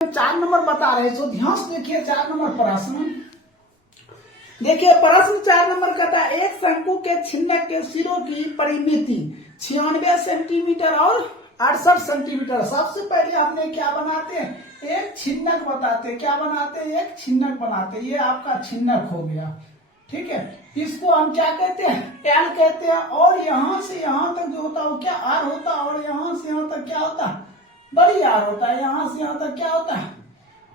4 number बता रहे तो ध्यान से देखिए। 4 नंबर प्रश्न देखिए। प्रश्न 4 नंबर कहता है एक शंकु के छिन्नक के सिरों की परिमिति 96 सेंटीमीटर और 68 सेंटीमीटर। सबसे पहले हमने क्या बनाते हैं, एक छिन्नक बताते हैं। क्या बनाते हैं, एक छिन्नक बनाते हैं। ये आपका छिन्नक हो गया, ठीक है। इसको हम क्या कहते हैं, एल कहते हैं। और यहां से यहां तक जो होता है वो क्या आर होता है। और यहां से यहां तक क्या होता है, बड़ी आर होता है। यहां से यहां तक क्या होता है,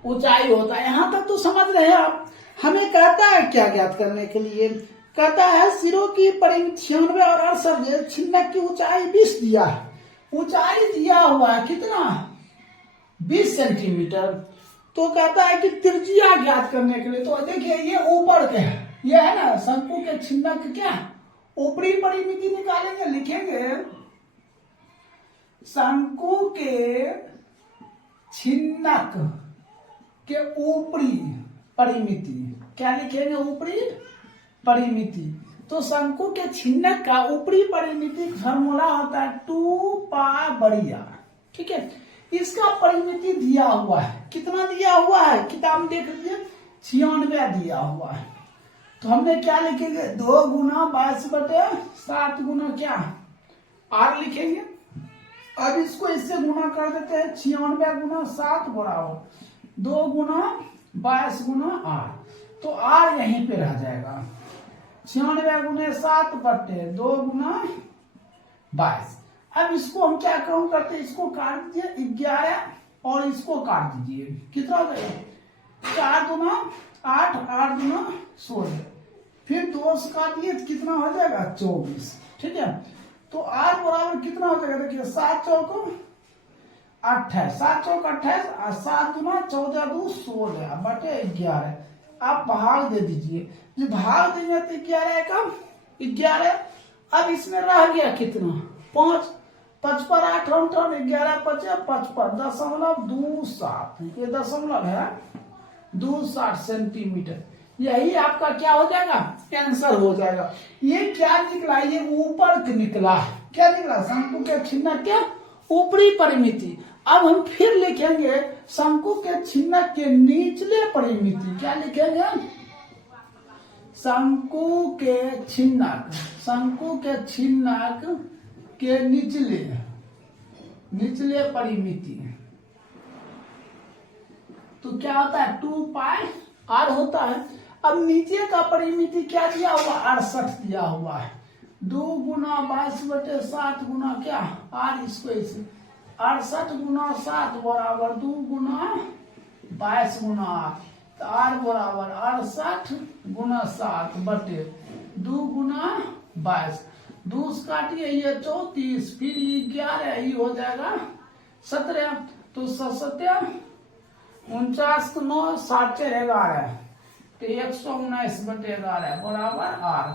ऊंचाई होता है। यहां तक तो समझ रहे हैं आप। हमें कहता है क्या ज्ञात करने के लिए, कहता है सिरों की परिमिति 96 और 68, छिन्नक की ऊंचाई 20 दिया है। ऊंचाई दिया हुआ है कितना, 20 सेंटीमीटर। तो कहता है कि त्रिज्या ज्ञात करने के लिए। तो देखिए ये ऊपर के है, ये है ना शंकु के छिन्नक क्या ऊपरी परिमिति निकालेंगे। लिखेंगे शंकु के छिन्नक के ऊपरी परिमिति। क्या लिखेंगे, ऊपरी परिमिति। तो शंकु के छिन्नक का ऊपरी परिमिति फॉर्मूला होता है 2 पाई बड़ी आर, ठीक है। इसका परिमिति दिया हुआ है, कितना दिया हुआ है, किताब में देख लीजिए 96 दिया हुआ है। तो हमने क्या लिखेंगे, 2 गुना 22/7 गुना क्या आर लिखेंगे। अब इसको इससे गुना कर देते हैं, 96 गुना 7 बराबर 2 गुना 22 गुना आर। तो आर यहीं पे रह जाएगा। 96 गुना 7 बटे 2 गुना 22। अब इसको हम क्या काम करते हैं, इसको काट दीजिए 11 और इसको काट दीजिए। कितना हो जाएगा, 4 गुना 8, 8 गुना 16। फिर 2 से काट दिए तो कितना हो जाएगा, 24, ठीक है। तो आर बराबर कितना हो जाएगा, देखिए 7 चौक 28, 7 चौक 28 और 7 गुना 14 2 16 बटे 11। आप भाग दे दीजिए, जो भाग देंगे तो 11 एकम 11। अब इसमें रह गया कितना, 5, 5 पर 8 11 5 55 .27। ये दशमलव है 260 सेंटीमीटर। यही आपका क्या हो जाएगा, आंसर हो जाएगा। ये क्या निकला, ये ऊपर निकला। क्या निकला, शंकु के छिन्नक के ऊपरी परिमिति। अब हम फिर लिखेंगे शंकु के छिन्नक के निचले परिमिति। क्या लिखेंगे, शंकु के छिन्नक, शंकु के छिन्नक के निचले परिमिति। तो क्या होता है, 2 पाई आर होता है। अब नीचे का परिमिति क्या दिया हुआ, 68 दिया हुआ है। 2 गुना 22/7 गुना क्या आर स्क्वायर, 68 गुना 7 बराबर 2 गुना 22 गुना आर। तो आर बराबर 68 गुना 7 बटे 2 गुना 22। 2 से काटिए ये 34, फिर ये 11, ये हो जाएगा 17। तो 17 49 9 7 11 तो 119/11 बराबर आर।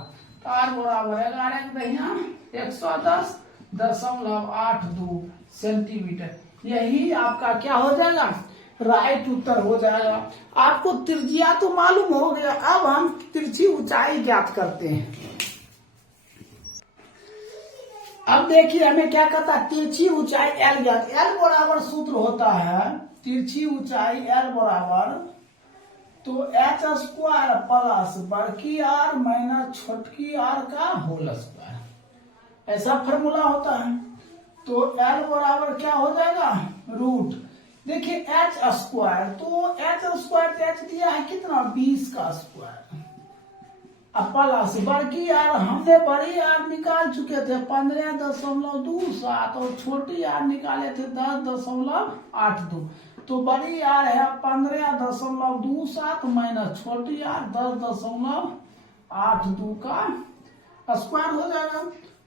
तो आर बराबर 11 के दहिया 110.82 सेंटीमीटर। यही आपका क्या हो जाएगा, राइट उत्तर हो जाएगा। आपको त्रिज्या तो मालूम हो गया। अब हम तिरछी ऊंचाई ज्ञात करते हैं। अब देखिए हमें क्या कहता है, तिरछी ऊंचाई एल ज्ञात। एल बराबर सूत्र होता है तिरछी ऊंचाई एल बराबर तो एच स्क्वायर प्लस बड़की आर माइनस छोटकी आर का होल स्क्वायर। ऐसा फॉर्मूला होता है। तो एल बराबर क्या हो जाएगा, रूट। देखिए एच स्क्वायर, तो एच स्क्वायर तो एच दिया है कितना, 20 का स्क्वायर। अब प्लस बड़की आर, हमने बड़ी आर निकाल चुके थे 15.27 और छोटी आर निकाले थे 10.82। तो बड़ी आर है 15.27 माइनस छोटी आर 10.82 का स्क्वायर हो जाएगा।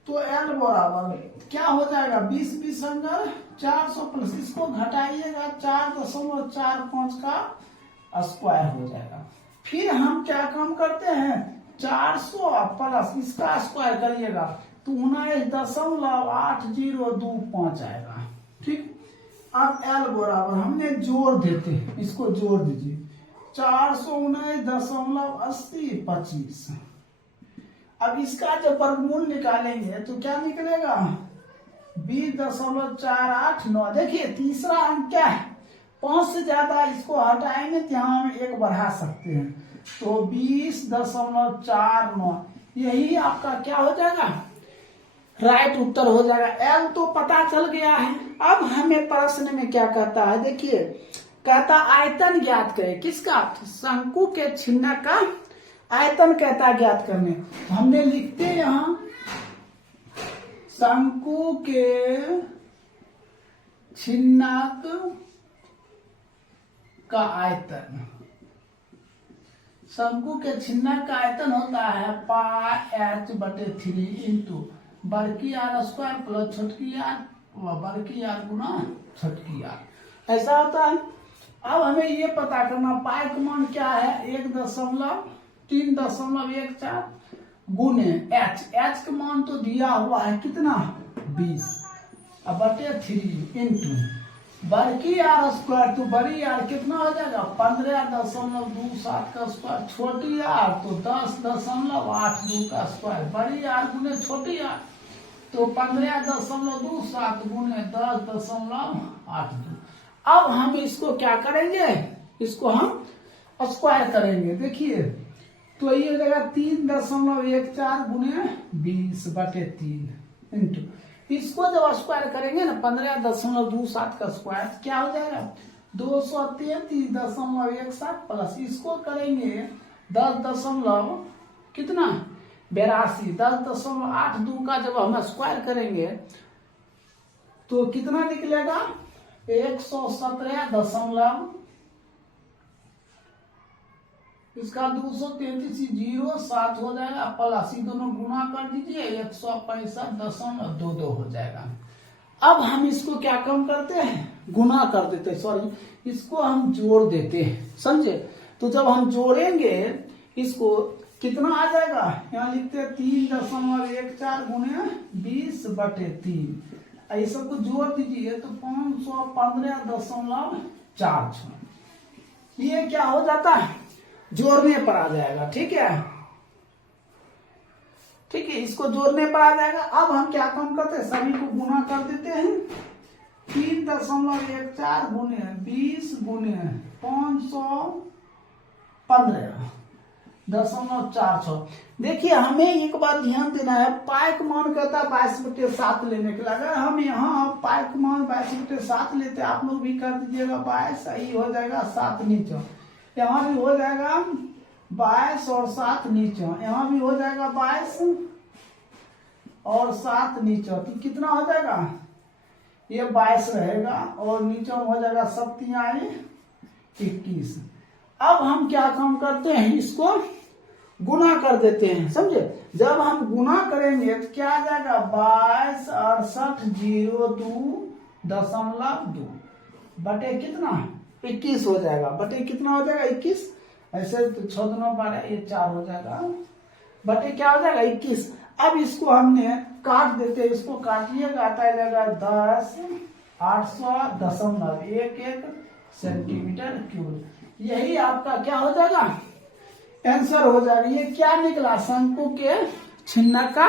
तो एल बराबर क्या हो जाएगा, 20 20 अंदर 400 प्लस इसको घटाइएगा 4.45 का स्क्वायर हो जाएगा। फिर हम क्या काम करते हैं, 400 प्लस इसका स्क्वायर करिएगा तो 19.8025 आएगा, ठीक। अब एल बराबर हमने जोड़ देते हैं, इसको जोड़ दीजिए 419.8025। अब इसका जब वर्गमूल निकालेंगे तो क्या निकलेगा, 20.489। देखिए तीसरा अंक क्या है, 5 से ज्यादा इसको हटाएंगे तो यहाँ हम 1 बढ़ा सकते हैं, तो 20.49 यही आपका क्या हो जाएगा, राइट उत्तर हो जाएगा। एल तो पता चल गया है। अब हमें प्रश्न में क्या कहता है, देखिए कहता आयतन ज्ञात करें, किसका, शंकु के छिन्नक का आयतन कहता है ज्ञात करने। तो हमने लिखते हैं यहां शंकु के छिन्नक का आयतन, शंकु के छिन्नक का आयतन होता है πh/3 इंटू बड़की आर स्क्वायर प्लस छोटकी आर बड़की आर गुना छोटकी आर, ऐसा होता है। अब हमें ये पता करना पाई का मान क्या है, 1.314 गुने एच का मान तो दिया हुआ है कितना 20/3 इंटू बड़की आर स्क्वायर, तो बड़ी आर कितना हो जाएगा 15.27 का स्क्वायर, छोटी आर तो 10.82 का स्क्वायर, बड़ी आर गुने छोटी आर तो 15.27 गुने 10.82। अब हम इसको क्या करेंगे, इसको हम स्क्वायर करेंगे। देखिए तो ये हो जाएगा 3.14 गुने 20/3 इंटू, इसको जब स्क्वायर करेंगे ना 15.27 का स्क्वायर क्या हो जाएगा 233.17 प्लस इसको करेंगे 10 कितना 82, 10.82 का जब हम स्क्वायर करेंगे तो कितना निकलेगा 117. इसका 233.07 हो जाएगा प्लस दोनों गुना कर दीजिए 165.22 हो जाएगा। अब हम इसको क्या कम करते हैं, गुना कर देते हैं, सॉरी इसको हम जोड़ देते हैं, समझे। तो जब हम जोड़ेंगे इसको कितना आ जाएगा, यहाँ लिखते हैं 3.14 गुने 20/3, ये सबको जोड़ दीजिए तो 515.46, ये क्या हो जाता है जोड़ने पर आ जाएगा, ठीक है, ठीक है, इसको जोड़ने पर आ जाएगा। अब हम क्या काम करते हैं, सभी को गुना कर देते हैं 3.14 गुने 20 गुने 515.46। देखिए हमें एक बात ध्यान देना है, पाई का मान कहता है 22/7 लेने के लिए, अगर हम यहाँ पाई का मान 22/7 लेते आप लोग भी कर दीजिएगा 22, सही हो जाएगा 7 नीचे, यहाँ भी हो जाएगा 22 और 7 नीचे, यहाँ भी हो जाएगा 22 और 7 नीचे, तो कितना हो जाएगा ये 22 रहेगा और नीचे हो जाएगा 21। अब हम क्या काम करते हैं, इसको गुना कर देते हैं, समझे। जब हम गुना करेंगे तो क्या आ जाएगा 226802.2 बटे कितना 21 हो जाएगा, बटे कितना हो जाएगा 21, ऐसे तो 6 2 12 ये 4 हो जाएगा, बटे क्या हो जाएगा 21। अब इसको हमने काट देते हैं, इसको काटिएगा आता है जाएगा 10,800.11 सेंटीमीटर क्यूब, यही आपका क्या हो जाएगा आंसर हो जाएगा। ये क्या निकला, शंकु के छिन्नक का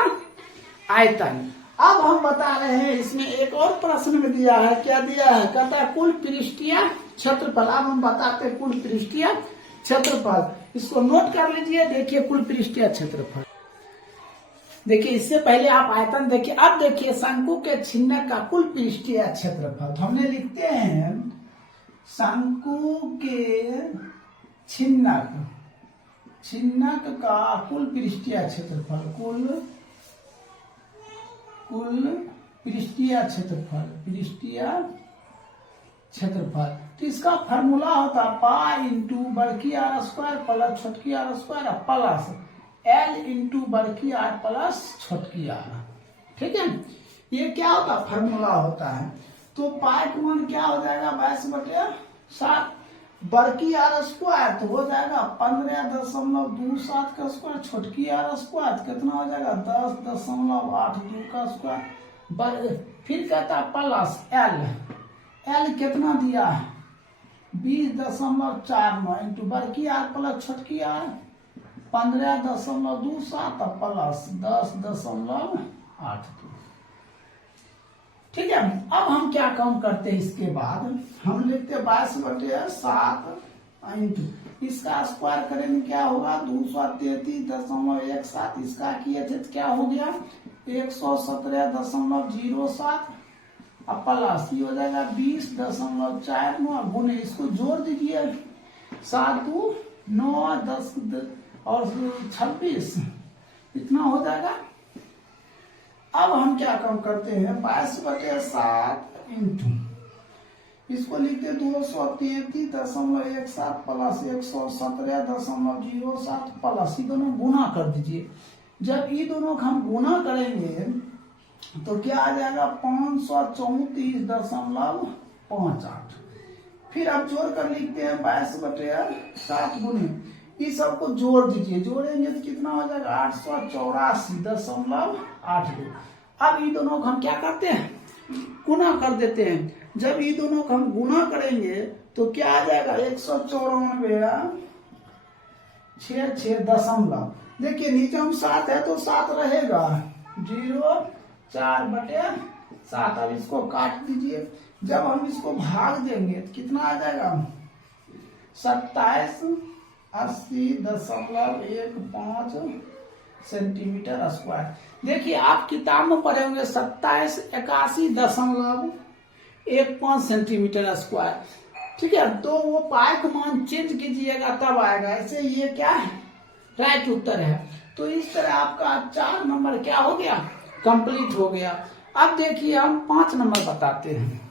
आयतन। अब हम बता रहे हैं, इसमें एक और प्रश्न में दिया है, क्या दिया है, कहता है कुल पृष्ठीय क्षेत्रफल। अब हम बताते हैं कुल पृष्ठीय क्षेत्रफल, इसको नोट कर लीजिए। देखिए कुल पृष्ठीय क्षेत्रफल, देखिए इससे पहले आप आयतन देखिए, अब देखिए शंकु के छिन्नक का कुल पृष्ठीय क्षेत्रफल। तो हमने लिखते हैं शंकु के छिन्नक का कुल पृष्ठीय क्षेत्रफल, कुल पृष्ठीय क्षेत्रफल। तो इसका फार्मूला होता है पाई इंटू बड़की आर स्क्वायर प्लस छोटकी r square plus l into बड़की आर प्लस छोटकी आर, ठीक है। ये क्या होता है फार्मूला होता है। तो पाई का मान क्या हो जाएगा 22/7, बड़की आर स्क्वायर तो हो जाएगा 15.27 का स्क्वायर, छोटकी आर स्क्वायर कितना हो जाएगा 10.82 का स्क्वायर, फिर कहता है प्लस एल कितना दिया है 20.49 इंटू बड़की आर प्लस छोटकी आर 15.27 प्लस 10.82, ठीक है। अब हम क्या काम करते हैं, इसके बाद हम लिखते 22/7 इंटू इसका स्क्वायर करेंगे क्या होगा 233.17। इसका किए थे तो क्या हो गया 117.07। अब प्लस ये हो जाएगा 20.49 गुने इसको जोड़ दीजिए 7 2 9 10 और 26 इतना हो जाएगा। अब हम क्या काम करते हैं 22/7 इंटू इसको लिखते 233.17 प्लस 117.07 प्लस ये दोनों गुना कर दीजिए। जब ये दोनों को हम गुना करेंगे तो क्या आ जाएगा 534.58। फिर आप जोड़ कर लिखते हैं 22/7 गुने ये सबको जोड़ दीजिए, जोड़ेंगे तो कितना हो जाएगा 884.82। अब ये दोनों को हम क्या करते हैं गुना कर देते हैं। जब ये दोनों को हम गुना करेंगे तो क्या आ जाएगा 194.66। देखिए नीचे हम 7 है तो 7 रहेगा 0.4/7। अब इसको काट दीजिए। जब हम इसको भाग देंगे तो कितना आ जाएगा 2780.15 सेंटीमीटर स्क्वायर। देखिए आप किताब में पढ़े होंगे 2781.15 सेंटीमीटर स्क्वायर। ठीक है, तो वो पाई का मान चेंज कीजिएगा तब आएगा। ऐसे ये क्या है राइट उत्तर है। तो इस तरह आपका 4 नंबर क्या हो गया कंप्लीट हो गया। अब देखिए हम 5 नंबर बताते हैं।